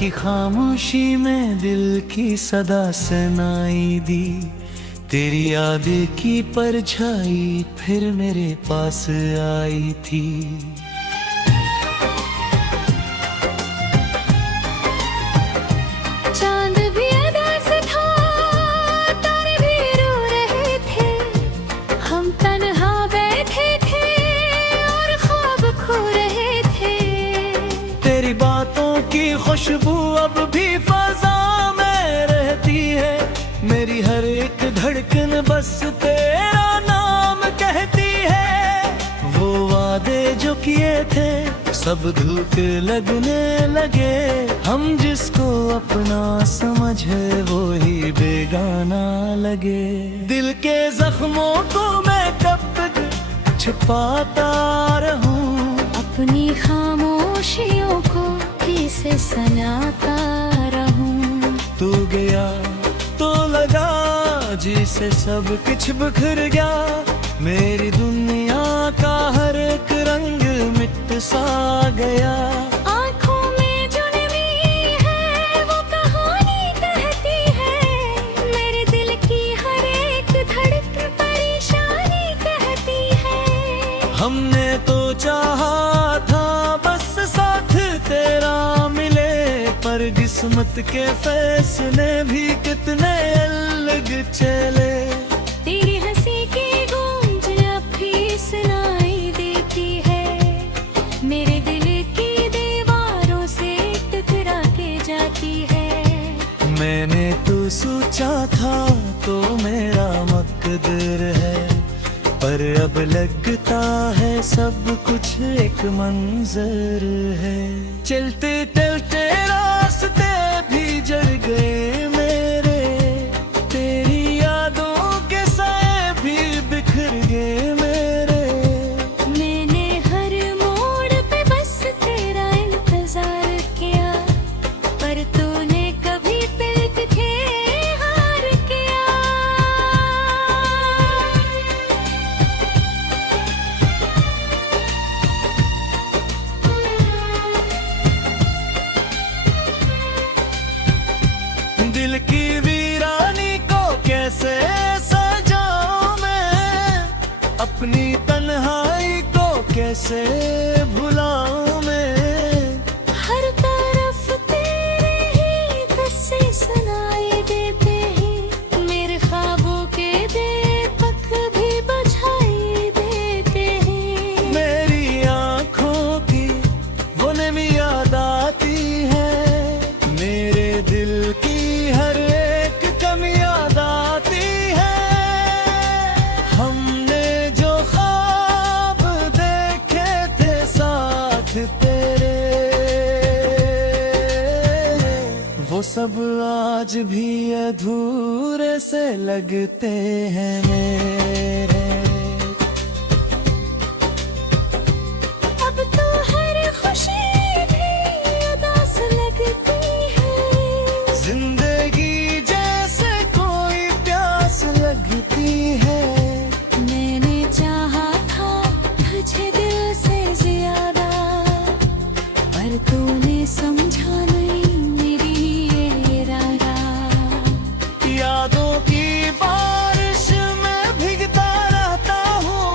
की खामोशी में दिल की सदा सुनाई दी। तेरी याद की परछाई फिर मेरे पास आई थी। चांद भी उदास था, तारे भी रो रहे थे, हम तन्हा बैठे थे और ख्वाब खो रहे थे। तेरी बातों की खुशबू अब भी फज़ा में रहती है, मेरी हर एक धड़कन बस तेरा नाम कहती है। वो वादे जो किए थे सब धूप लगने लगे, हम जिसको अपना समझे वो ही बेगाना लगे। दिल के जख्मों को मैं कब तक छुपाता रहूं, अपनी खामोशियों को किसे सुनाता रहूं। तू गया तो लगा जिसे सब कुछ बिखर गया, मेरी दुनिया का हर एक रंग मिट सा गया। आँखों में जो नमी है वो कहानी कहती है, मेरे दिल की हर एक धड़कन परेशानी कहती है। हमने तो चाहा था बस साथ तेरा मिले, पर किस्मत के फैसले भी कितने अलग चले। तेरी हंसी की गूंज अब भी सुनाई देती है, मेरे दिल की दीवारों से टकरा के जाती है। मैंने तो सोचा था तो मेरा मकदर है, पर अब लगता है सब कुछ एक मंजर है। चलते चलते रास्ते भी जल गए मेरे, तेरी यादों के साए भी बिखर गए मेरे। मैंने हर मोड़ पे बस तेरा इंतजार किया, पर तूने कभी पलट के हार किया। दिल की वीरानी को कैसे सजाऊं मैं, अपनी तन्हाई को कैसे भुलाऊं मैं। हर तरफ तेरे ही किस्से सुनाई देते हैं, मेरे ख्वाबों के दीपक भी बुझाई देते हैं। मेरी आँखों की वो नमी याद आती है, मेरे दिल की हर एक कमी याद आती है। हमने जो ख्वाब देखे थे साथ तेरे, वो सब आज भी अधूरे से लगते हैं मेरे। अब तो हर खुशी भी उदास लगती है, जिंदगी जैसे कोई प्यास लगती है। मैंने चाहा था तुझे दिल से ज्यादा, पर तूने समझा नहीं मेरी ये इरादा। यादों की बारिश में भीगता रहता हूँ,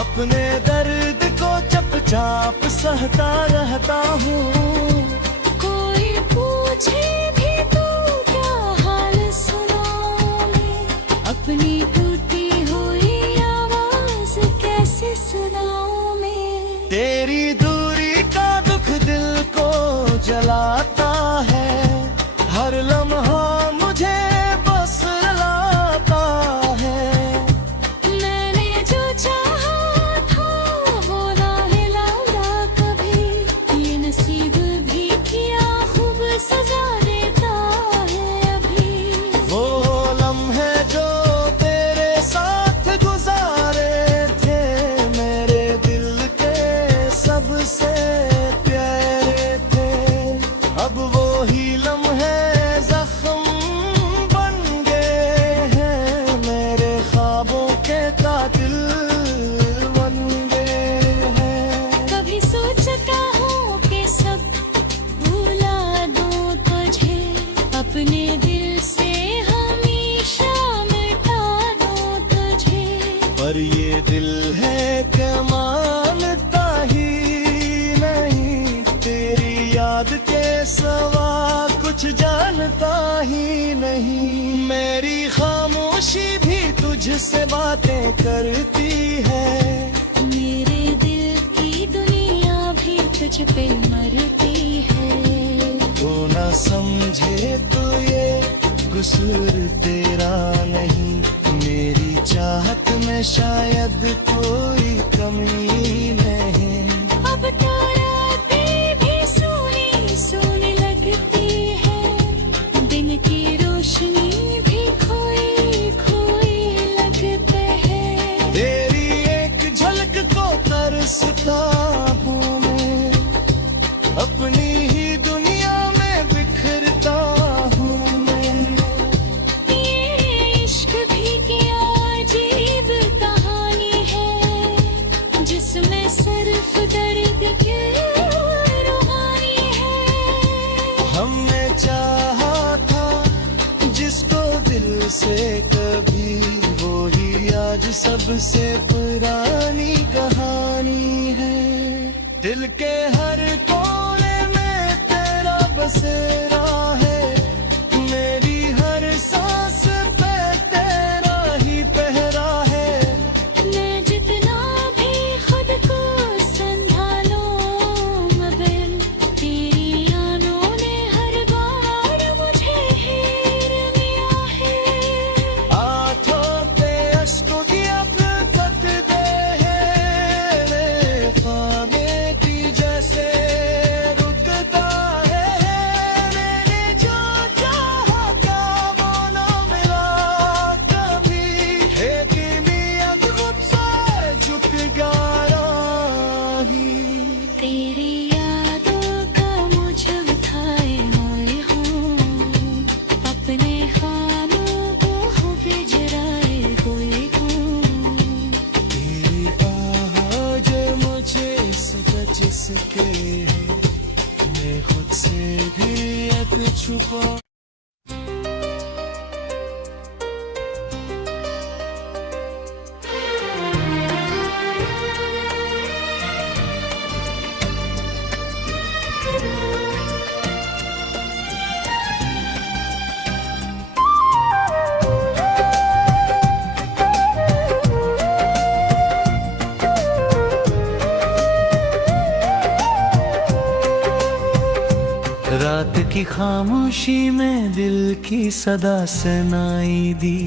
अपने दर्द को चुपचाप सहता रहता हूँ। कोई पूछे भी तो क्या हाल सुनाऊं मैं, अपनी टूटी हुई आवाज कैसे सुनाऊं मैं। तेरी दूरी का दुख दिल को जलाता है, हर लम्हा मुझे बस रुलाता है। मैंने जो चाहा था वो ना हिलाऊंगा कभी, ये नसीब जानता ही नहीं। मेरी खामोशी भी तुझसे बातें करती है, मेरे दिल की दुनिया भी तुझ पे मरती है। तो ना समझे तो ये कसूर तेरा नहीं, मेरी चाहत में शायद कोई कमी नहीं। अब तो रातें भी सोनी सोनी लगती है, दिन की रोशनी भी खोई खोई लगते है। तेरी एक झलक को तरसता हूँ मैं, अपनी ही दुनिया में बिखरता हूँ मैं। ये इश्क भी क्या अजीब कहानी है, जिसमें सिर्फ दर्द की रूहानी है। हमने चाहा था जिसको दिल से कभी, वो ही आज सबसे पुरानी कहानी है। दिल के हर कोने में तेरा बसेरा है, मेरी हर सांस पे तेरा ही पहरा है। मैं जितना भी खुद को संभालूं मगर तेरी यादों ने हर बार मुझे घेर लिया है। आंखों पे अश्कों की अब तक दे है, फामे की जैसे रुकता है। मैंने जो चाहा क्या वो ना मिला कभी, है कि मैं खुद से झुक गया ही। तेरी यादों का मुझे उठाए हुए हूँ, अपने खानों को पिजराए हुए हूँ। तेरी आवाज़ मुझे सजा जिसके है, मैं खुद से भी अब छुपा। रात की खामोशी में दिल की सदा सुनाई दी,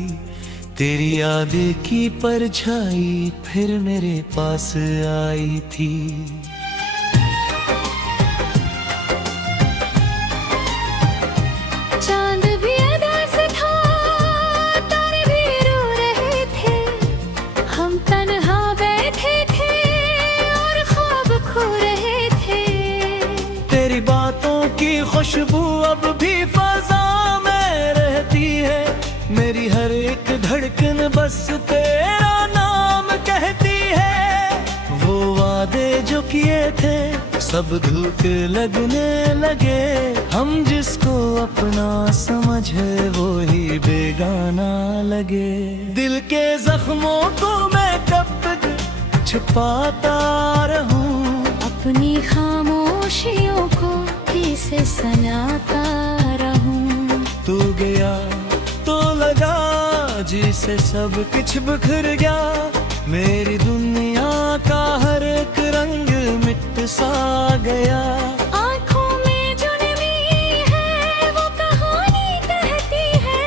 तेरी याद की परछाई फिर मेरे पास आई थी। चांद भी उदास था, तारे भी रो रहे थे, हम तन्हा बैठे थे और ख्वाब खो रहे थे। तेरी बातों की खुशबू अब भी फजा में रहती है, मेरी हर एक धड़कन बस तेरा नाम कहती है। वो वादे जो किए थे सब धूप लगने लगे, हम जिसको अपना समझे वो ही बेगाना लगे। दिल के जख्मों को मैं कब तक छुपाता रहूं, अपनी खामोशियों को किसे सनाता रहूं। तू गया तो लगा जिसे सब कुछ बिखर गया, मेरी दुनिया का हर एक रंग मिट सा गया। आँखों में जो नमी है वो कहानी कहती है,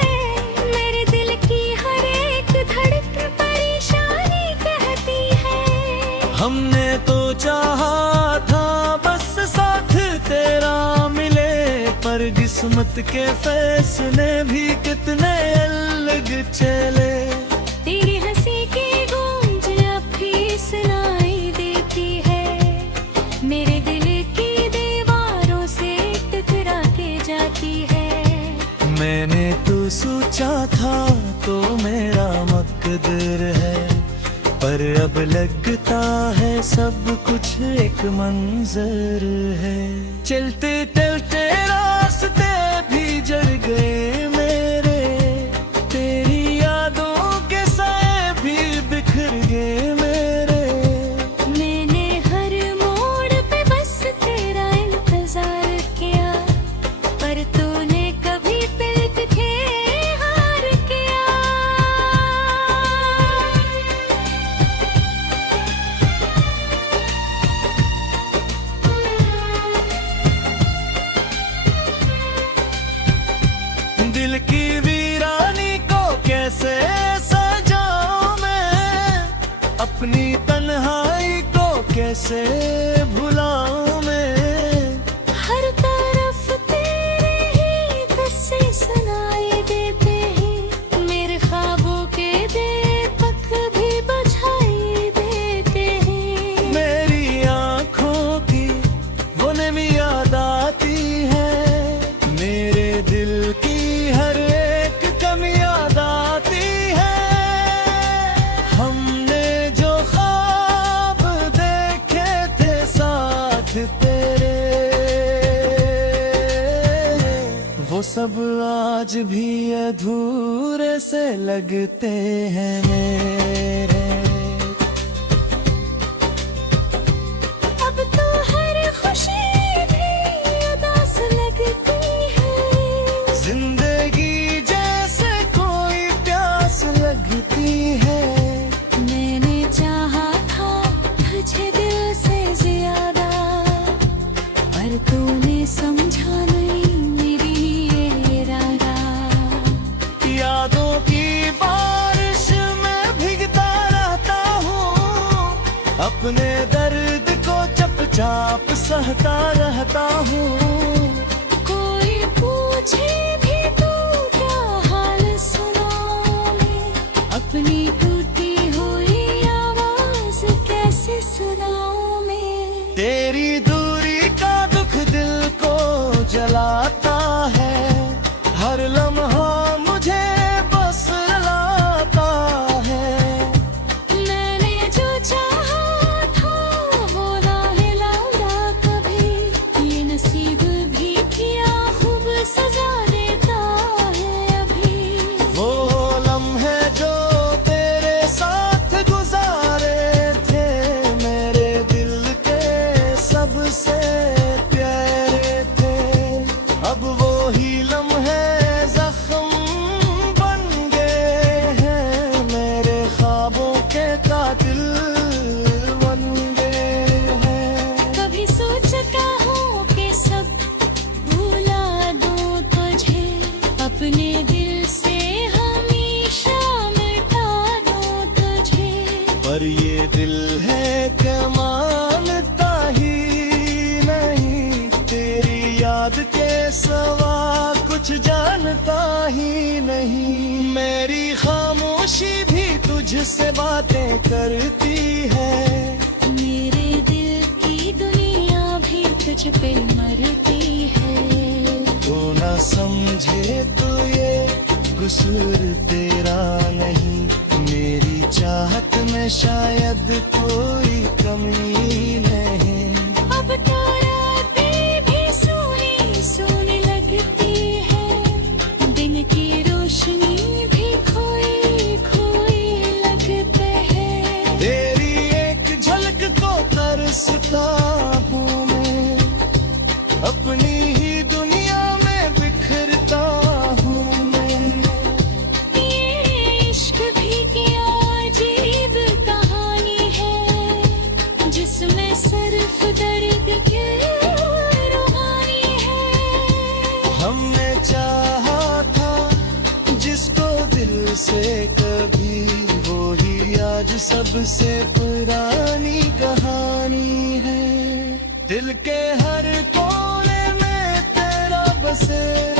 मेरे दिल की हर एक धड़कन परेशानी कहती है। हमने तो चाहा था बस साथ तेरा मिले, पर किस्मत के फैसले भी कितने अलग चले। तेरी हंसी की गूंज अब भी सुनाई देती है, मेरे दिल की दीवारों से टकरा के जाती है। मैंने तो सोचा था तो मेरा मकदर है, पर अब लगता है सब कुछ एक मंजर है। चलते चलते रास्ते भी जल गए मेरे, तेरी यादों के साए भी बिखर गए मेरे। मैंने हर मोड़ पे बस तेरा इंतजार किया, पर तूने दिल की वीरानी को कैसे सजाऊं मैं, अपनी तन्हाई को कैसे भुलाऊं मैं। हर तरफ तेरे ही किस्से सुनाई देते हैं, मेरे ख्वाबों के दीपक भी बुझाई देते हैं। मेरी आँखों की वो नमी याद आती है, मेरे दिल की हर एक कमी याद आती है। हमने जो ख्वाब देखे थे साथ तेरे, वो सब आज भी अधूरे से लगते हैं मेरे। अब तो हर खुशी भी उदास लगती है, जिंदगी जैसे कोई प्यास लगती है। मैंने चाहा था तुझे दिल से ज्यादा, पर तूने समझा नहीं मेरी ये इरादा। यादों की बारिश में भीगता रहता हूँ, अपने दर्द को चुपचाप सहता रहता हूँ। कोई पूछे भी तू क्या हाल सुनाऊं मैं, अपनी टूटी हुई आवाज कैसे सुनाऊं मैं। तेरी दूरी का दुख दिल को जलाता है, हर लम्हा मुझे बस लाता है। मैंने जो चाहा था वो ना हिलाया कभी, ये नसीब भी किया खूब सजा देता है अभी। वो लम्हे जो तेरे साथ गुजारे थे, मेरे दिल के सबसे प्यारे थे। अब वो ही लम्हे जख्म बन गए हैं, मेरे ख्वाबों के कातिल बन गए हैं। कभी सोचता हूँ कि सब भुला दूँ तुझे, अपने दिल से हमेशा मिटा दूँ तुझे। पर ये दिल है कि मानता ही नहीं, तेरी याद के सवा कुछ जानता ही नहीं। मेरी खामोशी भी तुझसे बातें करती है, मेरे दिल की दुनिया भी तुझ पे मरती है। तू न समझे तो ये कसूर तेरा नहीं, मेरी चाहत में शायद कोई कमी नहीं। अब तो रातें भी सोनी सोनी लगती है, दिन की रोशनी भी खोई खोई लगते हैं। तेरी एक झलक को तरसता हूँ मैं, अपनी ही दुनिया में बिखरता हूँ मैं। ये इश्क भी क्या अजीब कहानी है, जिसमें सिर्फ दर्द की रूहानी है। हमने चाहा था जिसको दिल से कभी, वो ही आज सबसे पुरानी कहानी है। दिल के हर कोने में तेरा बसेरा